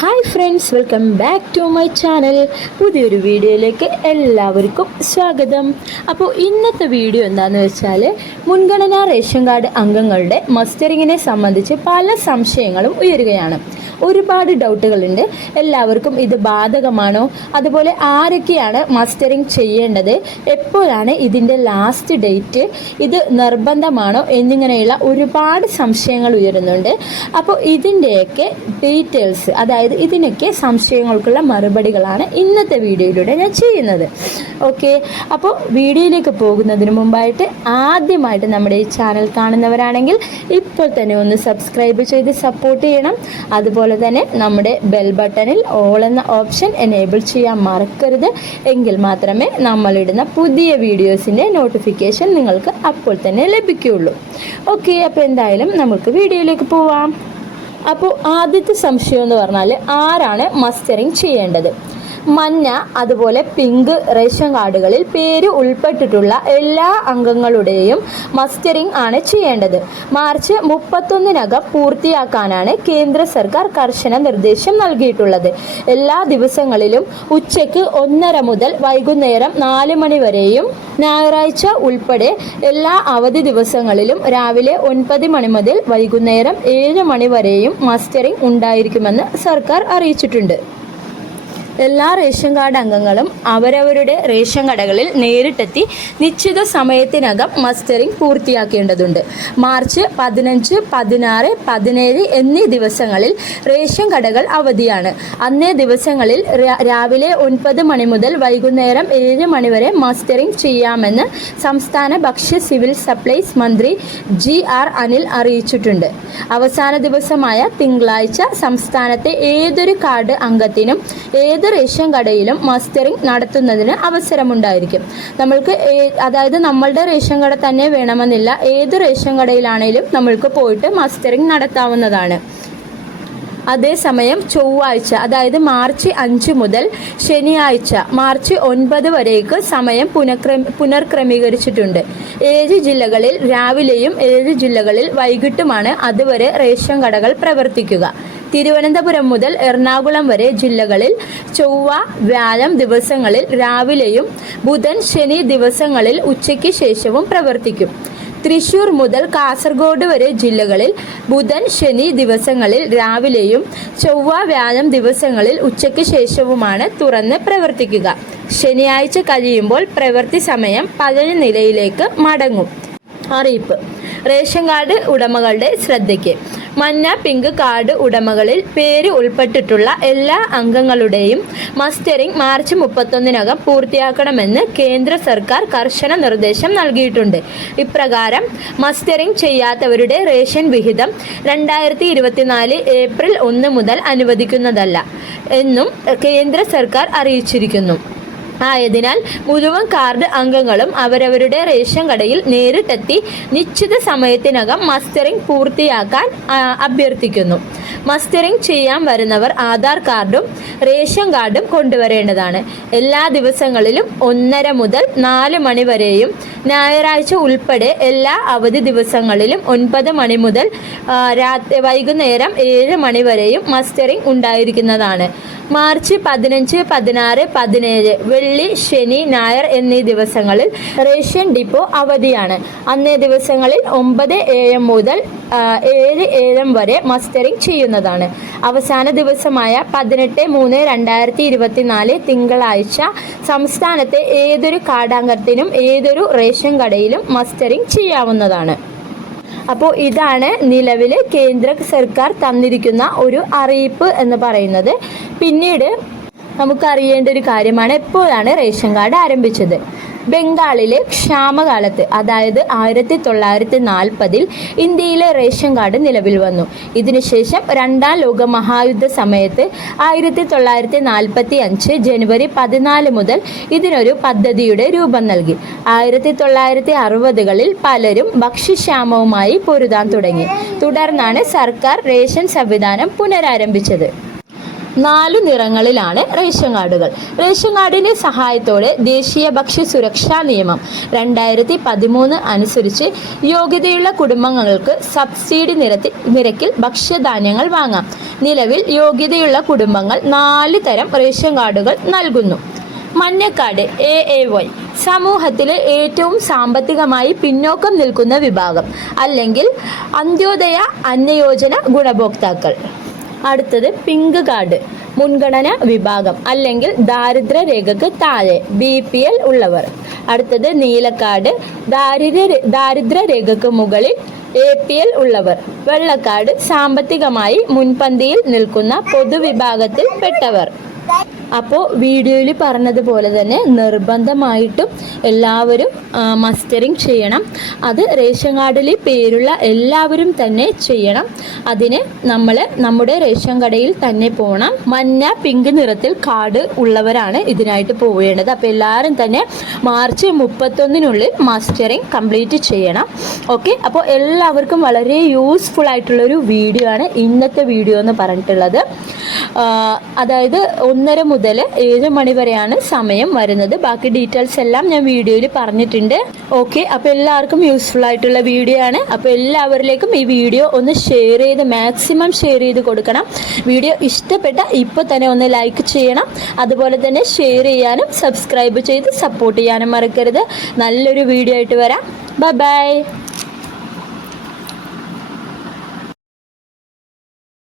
Hi friends welcome back to my channel. പുതിയൊരു വീഡിയോയിലേക്ക് എല്ലാവർക്കും സ്വാഗതം. അപ്പോൾ ഇന്നത്തെ വീഡിയോ എന്താണെന്ന് വെച്ചാൽ മുൻഗണനാ റേഷൻ കാർഡ് അംഗങ്ങളുടെ മസ്റ്ററിങ്ങിനെ സംബന്ധിച്ച് പല സംശയങ്ങളും ഉയരുകയാണ്. ഒരുപാട് ഡൗട്ടുകളുണ്ട്. എല്ലാവർക്കും ഇത് ബാധകമാണോ? അതുപോലെ ആരൊക്കെയാണ് മസ്റ്ററിങ് ചെയ്യേണ്ടത്? എപ്പോഴാണ് ഇതിന്റെ ലാസ്റ്റ് ഡേറ്റ് ഇത് നിർബന്ധമാണോ? എന്നിങ്ങനെയുള്ള ഒരുപാട് സംശയങ്ങൾ ഉയരുന്നുണ്ട്. അപ്പോൾ ഇതിന്റെയൊക്കെ ഡീറ്റെയിൽസ് അതായത് ഇതിനൊക്കെ സംശയങ്ങൾക്കുള്ള മറുപടികളാണ് ഇന്നത്തെ വീഡിയോയിലൂടെ ഞാൻ ചെയ്യുന്നത്. ഓക്കെ അപ്പോൾ വീഡിയോയിലേക്ക് പോകുന്നതിന് മുമ്പായിട്ട് ആദ്യമായിട്ട് നമ്മുടെ ഈ ചാനൽ കാണുന്നവരാണെങ്കിൽ ഇപ്പോൾ തന്നെ ഒന്ന് സബ്സ്ക്രൈബ് ചെയ്ത് സപ്പോർട്ട് ചെയ്യണം. അതുപോലെ തന്നെ നമ്മുടെ ബെൽ ബട്ടണിൽ ഓൾ എന്ന ഓപ്ഷൻ എനേബിൾ ചെയ്യാൻ മറക്കരുത്. എങ്കിൽ മാത്രമേ നമ്മളിടുന്ന പുതിയ വീഡിയോസിന്റെ നോട്ടിഫിക്കേഷൻ നിങ്ങൾക്ക് അപ്പോൾ തന്നെ ലഭിക്കുകയുള്ളൂ. ഓക്കെ അപ്പോൾ എന്തായാലും നമുക്ക് വീഡിയോയിലേക്ക് പോവാം. അപ്പോൾ ആദ്യത്തെ സംശയം എന്ന് പറഞ്ഞാൽ ആരാണ് മസ്റ്ററിങ് ചെയ്യേണ്ടത്? മഞ്ഞ അതുപോലെ പിങ്ക് റേഷൻ കാർഡുകളിൽ പേര് ഉൾപ്പെട്ടിട്ടുള്ള എല്ലാ അംഗങ്ങളുടെയും മസ്റ്ററിംഗ് ആണ് ചെയ്യേണ്ടത്. മാർച്ച് മുപ്പത്തൊന്നിനകം പൂർത്തിയാക്കാനാണ് കേന്ദ്ര സർക്കാർ കർശന നിർദ്ദേശം നൽകിയിട്ടുള്ളത്. എല്ലാ ദിവസങ്ങളിലും ഉച്ചയ്ക്ക് ഒന്നര മുതൽ വൈകുന്നേരം നാല് മണി വരെയും ഞായറാഴ്ച ഉൾപ്പെടെ എല്ലാ അവധി ദിവസങ്ങളിലും രാവിലെ ഒൻപത് മണി മുതൽ വൈകുന്നേരം ഏഴ് മണി വരെയും മസ്റ്ററിംഗ് ഉണ്ടായിരിക്കുമെന്ന് സർക്കാർ അറിയിച്ചിട്ടുണ്ട്. എല്ലാ റേഷൻ കാർഡ് അംഗങ്ങളും അവരവരുടെ റേഷൻ കടകളിൽ നേരിട്ടെത്തി നിശ്ചിത സമയത്തിനകം മസ്റ്ററിംഗ് പൂർത്തിയാക്കേണ്ടതുണ്ട്. മാർച്ച് പതിനഞ്ച് പതിനാറ് പതിനേഴ് എന്നീ ദിവസങ്ങളിൽ റേഷൻ കടകൾ അവധിയാണ്. അന്നേ ദിവസങ്ങളിൽ രാവിലെ ഒൻപത് മണി മുതൽ വൈകുന്നേരം ഏഴ് മണി വരെ മസ്റ്ററിംഗ് ചെയ്യാമെന്ന് സംസ്ഥാന ഭക്ഷ്യ സിവിൽ സപ്ലൈസ് മന്ത്രി ജി ആർ അനിൽ അറിയിച്ചിട്ടുണ്ട്. അവസാന ദിവസമായ തിങ്കളാഴ്ച സംസ്ഥാനത്തെ ഏതൊരു കാർഡ് അംഗത്തിനും ഏത് റേഷൻ കടയിലും മസ്റ്ററിംഗ് നടത്തുന്നതിന് അവസരമുണ്ടായിരിക്കും. നമ്മൾക്ക് അതായത് നമ്മളുടെ റേഷൻ കട തന്നെ വേണമെന്നില്ല. ഏത് റേഷൻ കടയിലാണെങ്കിലും നമ്മൾക്ക് പോയിട്ട് മസ്റ്ററിംഗ് നടത്താവുന്നതാണ്. അതേസമയം ചൊവ്വാഴ്ച അതായത് മാർച്ച് അഞ്ച് മുതൽ ശനിയാഴ്ച മാർച്ച് ഒൻപത് വരേക്ക് സമയം പുനഃക്രമ പുനർക്രമീകരിച്ചിട്ടുണ്ട്. ഏഴ് ജില്ലകളിൽ രാവിലെയും ഏഴ് ജില്ലകളിൽ വൈകിട്ടുമാണ് അതുവരെ റേഷൻ കടകൾ പ്രവർത്തിക്കുക. തിരുവനന്തപുരം മുതൽ എറണാകുളം വരെ ജില്ലകളിൽ ചൊവ്വ വ്യാഴം ദിവസങ്ങളിൽ രാവിലെയും ബുധൻ ശനി ദിവസങ്ങളിൽ ഉച്ചയ്ക്ക് ശേഷവും പ്രവർത്തിക്കും. തൃശൂർ മുതൽ കാസർഗോഡ് വരെ ജില്ലകളിൽ ബുധൻ ശനി ദിവസങ്ങളിൽ രാവിലെയും ചൊവ്വ വ്യാഴം ദിവസങ്ങളിൽ ഉച്ചയ്ക്ക് ശേഷവുമാണ് തുറന്ന് പ്രവർത്തിക്കുക. ശനിയാഴ്ച കഴിയുമ്പോൾ പ്രവൃത്തി സമയം പഴയ നിലയിലേക്ക് മടങ്ങും. അറിയിപ്പ്. റേഷൻ കാർഡ് ഉടമകളുടെ ശ്രദ്ധയ്ക്ക്. മഞ്ഞ പിങ്ക് കാർഡ് ഉടമകളിൽ പേര് ഉൾപ്പെട്ടിട്ടുള്ള എല്ലാ അംഗങ്ങളുടെയും മസ്റ്ററിംഗ് മാർച്ച് മുപ്പത്തൊന്നിനകം പൂർത്തിയാക്കണമെന്ന് കേന്ദ്ര സർക്കാർ കർശന നിർദ്ദേശം നൽകിയിട്ടുണ്ട്. ഇപ്രകാരം മസ്റ്ററിംഗ് ചെയ്യാത്തവരുടെ റേഷൻ വിഹിതം രണ്ടായിരത്തി ഇരുപത്തിനാല് ഏപ്രിൽ ഒന്ന് മുതൽ അനുവദിക്കുന്നതല്ല എന്നും കേന്ദ്ര സർക്കാർ അറിയിച്ചിരിക്കുന്നു. ആയതിനാൽ മുഴുവൻ കാർഡ് അംഗങ്ങളും അവരവരുടെ റേഷൻ കടയിൽ നേരിട്ടെത്തി നിശ്ചിത സമയത്തിനകം മസ്റ്ററിംഗ് പൂർത്തിയാക്കാൻ അഭ്യർത്ഥിക്കുന്നു. മസ്റ്ററിംഗ് ചെയ്യാൻ വരുന്നവർ ആധാർ കാർഡും റേഷൻ കാർഡും കൊണ്ടുവരേണ്ടതാണ്. എല്ലാ ദിവസങ്ങളിലും ഒന്നര മുതൽ നാല് മണി വരെയും ഞായറാഴ്ച ഉൾപ്പെടെ എല്ലാ അവധി ദിവസങ്ങളിലും ഒൻപത് മണി മുതൽ വൈകുന്നേരം ഏഴ് മണി വരെയും മസ്റ്ററിംഗ് ഉണ്ടായിരിക്കുന്നതാണ്. മാർച്ച് പതിനഞ്ച് പതിനാറ് പതിനേഴ് വെള്ളി ശനി ഞായർ എന്നീ ദിവസങ്ങളിൽ റേഷൻ ഡിപ്പോ അവധിയാണ്. അന്നേ ദിവസങ്ങളിൽ ഒമ്പത് എ എം മുതൽ ഏഴ് എം വരെ മസ്റ്ററിംഗ് ചെയ്യുന്നതാണ്. അവസാന ദിവസമായ പതിനെട്ട് മൂന്ന് രണ്ടായിരത്തി ഇരുപത്തിനാല് തിങ്കളാഴ്ച സംസ്ഥാനത്തെ ഏതൊരു കാടാങ്കത്തിനും ഏതൊരു റേഷൻ കടയിലും മസ്റ്ററിംഗ് ചെയ്യാവുന്നതാണ്. അപ്പോൾ ഇതാണ് നിലവിൽ കേന്ദ്ര സർക്കാർ തന്നിരിക്കുന്ന ഒരു അറിയിപ്പ് എന്ന് പറയുന്നത്. പിന്നീട് നമുക്കറിയേണ്ട ഒരു കാര്യമാണ് എപ്പോഴാണ് റേഷൻ കാർഡ് ആരംഭിച്ചത്? ബംഗാളിലെ ക്ഷാമകാലത്ത് അതായത് ആയിരത്തി തൊള്ളായിരത്തി നാൽപ്പതിൽ ഇന്ത്യയിലെ റേഷൻ കാർഡ് നിലവിൽ വന്നു. ഇതിനുശേഷം രണ്ടാം ലോക മഹായുദ്ധ സമയത്ത് ആയിരത്തി തൊള്ളായിരത്തി നാൽപ്പത്തി അഞ്ച് ജനുവരി പതിനാല് മുതൽ ഇതിനൊരു പദ്ധതിയുടെ രൂപം നൽകി. ആയിരത്തി തൊള്ളായിരത്തി അറുപതുകളിൽ പലരും ഭക്ഷ്യക്ഷാമവുമായി പൊരുതാൻ തുടങ്ങി. തുടർന്നാണ് സർക്കാർ റേഷൻ സംവിധാനം പുനരാരംഭിച്ചത്. നാലു നിറങ്ങളിലാണ് റേഷൻ കാർഡുകൾ. റേഷൻ കാർഡിന്റെ സഹായത്തോടെ ദേശീയ ഭക്ഷ്യ സുരക്ഷാ നിയമം രണ്ടായിരത്തി പതിമൂന്ന് അനുസരിച്ച് യോഗ്യതയുള്ള കുടുംബങ്ങൾക്ക് സബ്സിഡി നിരത്തിൽ നിരക്കിൽ ഭക്ഷ്യധാന്യങ്ങൾ വാങ്ങാം. നിലവിൽ യോഗ്യതയുള്ള കുടുംബങ്ങൾ നാല് തരം റേഷൻ കാർഡുകൾ നൽകുന്നു. മഞ്ഞക്കാട് എ എ വൈ സമൂഹത്തിലെ ഏറ്റവും സാമ്പത്തികമായി പിന്നോക്കം നിൽക്കുന്ന വിഭാഗം അല്ലെങ്കിൽ അന്ത്യോദയ അന്നയോജന ഗുണഭോക്താക്കൾ. അടുത്തത് പിങ്ക് കാർഡ് മുൻഗണന വിഭാഗം അല്ലെങ്കിൽ ദാരിദ്ര്യ രേഖക്ക് താഴെ ബി പി എൽ ഉള്ളവർ. അടുത്തത് നീലക്കാർഡ് ദാരിദ്ര്യ ദാരിദ്ര്യ രേഖക്ക് മുകളിൽ എ പി എൽ ഉള്ളവർ. വെള്ളക്കാർഡ് സാമ്പത്തികമായി മുൻപന്തിയിൽ നിൽക്കുന്ന പൊതുവിഭാഗത്തിൽ പെട്ടവർ അപ്പോൾ വീഡിയോയിൽ പറഞ്ഞതുപോലെ തന്നെ നിർബന്ധമായിട്ടും എല്ലാവരും മസ്റ്ററിങ് ചെയ്യണം. അത് റേഷൻ കാർഡിൽ പേരുള്ള എല്ലാവരും തന്നെ ചെയ്യണം. അതിന് നമ്മൾ നമ്മുടെ റേഷൻ കടയിൽ തന്നെ പോകണം മഞ്ഞ പിങ്ക് നിറത്തിൽ കാർഡ് ഉള്ളവരാണ് ഇതിനായിട്ട് പോവേണ്ടത്. അപ്പോൾ എല്ലാവരും തന്നെ മാർച്ച് മുപ്പത്തൊന്നിനുള്ളിൽ മസ്റ്ററിങ് കംപ്ലീറ്റ് ചെയ്യണം. ഓക്കെ? അപ്പോൾ എല്ലാവർക്കും വളരെ യൂസ്ഫുൾ ആയിട്ടുള്ളൊരു വീഡിയോ ആണ് ഇന്നത്തെ വീഡിയോ എന്ന് പറഞ്ഞിട്ടുള്ളത്. അതായത് ഒന്നര മുതൽ ഏഴ് മണി വരെയാണ് സമയം വരുന്നത്. ബാക്കി ഡീറ്റെയിൽസ് എല്ലാം ഞാൻ വീഡിയോയിൽ പറഞ്ഞിട്ടുണ്ട്. ഓക്കെ അപ്പോൾ എല്ലാവർക്കും യൂസ്ഫുൾ ആയിട്ടുള്ള വീഡിയോ ആണ്. അപ്പോൾ എല്ലാവരിലേക്കും ഈ വീഡിയോ ഒന്ന് ഷെയർ ചെയ്ത് മാക്സിമം ഷെയർ ചെയ്ത് കൊടുക്കണം. വീഡിയോ ഇഷ്ടപ്പെട്ട ഇപ്പോൾ തന്നെ ഒന്ന് ലൈക്ക് ചെയ്യണം. അതുപോലെ തന്നെ ഷെയർ ചെയ്യാനും സബ്സ്ക്രൈബ് ചെയ്ത് സപ്പോർട്ട് ചെയ്യാനും മറക്കരുത്. നല്ലൊരു വീഡിയോ ആയിട്ട് വരാം. Bye bye